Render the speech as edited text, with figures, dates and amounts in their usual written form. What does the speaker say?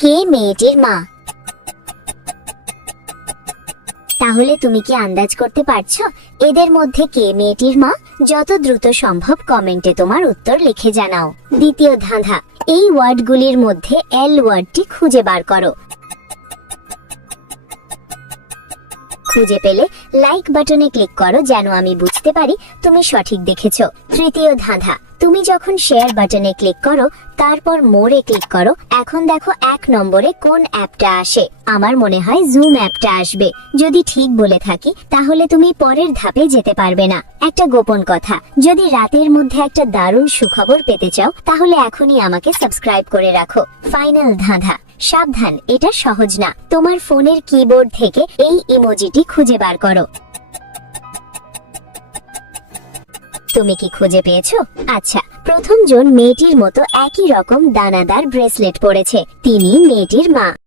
কে মেয়েটির মা? তাহলে তুমি কি আন্দাজ করতে পারছো এদের মধ্যে কে মেয়েটির মা? যত দ্রুত সম্ভব কমেন্টে তোমার উত্তর লিখে জানাও। দ্বিতীয় ধাঁধা, এই ওয়ার্ডগুলির মধ্যে এল ওয়ার্ডটি খুঁজে বার করো। খুঁজে পেলে লাইক বাটনে ক্লিক করো যেন আমি বুঝতে পারি তুমি সঠিক দেখেছো। তৃতীয় ধাঁধা, তুমি যখন শেয়ার বাটনে ক্লিক করো তারপর মোরে ক্লিক করো, এখন দেখো 1 নম্বরে কোন অ্যাপটা আসে? আমার মনে হয় জুম অ্যাপটা আসবে। যদি ঠিক বলে থাকি তাহলে তুমি পরের ধাপে যেতে পারবে না। একটা গোপন কথা, যদি রাতের মধ্যে একটা দারুণ সুখবর পেতে চাও তাহলে এখনই আমাকে সাবস্ক্রাইব করে রাখো। ফাইনাল ধাঁধা, সাবধান, এটা সহজ না। তোমার ফোনের কিবোর্ড থেকে এই ইমোজিটি খুঁজে বার করো। তুমি কি খুঁজে পেয়েছো? আচ্ছা, প্রথম জন মেয়েটির মতো একই রকম দানাদার ব্রেসলেট পরেছে, তিনি মেয়েটির মা।